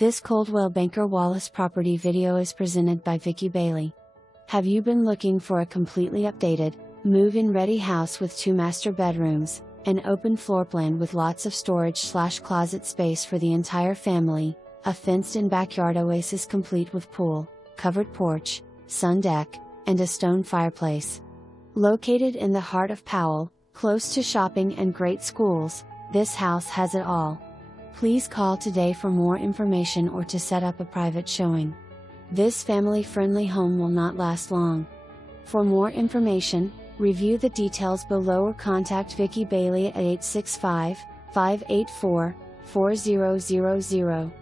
This Coldwell Banker Wallace property video is presented by Vickie Bailey. Have you been looking for a completely updated, move-in ready house with 2 master bedrooms, an open floor plan with lots of storage/closet space for the entire family, a fenced-in backyard oasis complete with pool, covered porch, sun deck, and a stone fireplace? Located in the heart of Powell, close to shopping and great schools, this house has it all. Please call today for more information or to set up a private showing. This family-friendly home will not last long. For more information, review the details below or contact Vickie Bailey at 865-584-4000.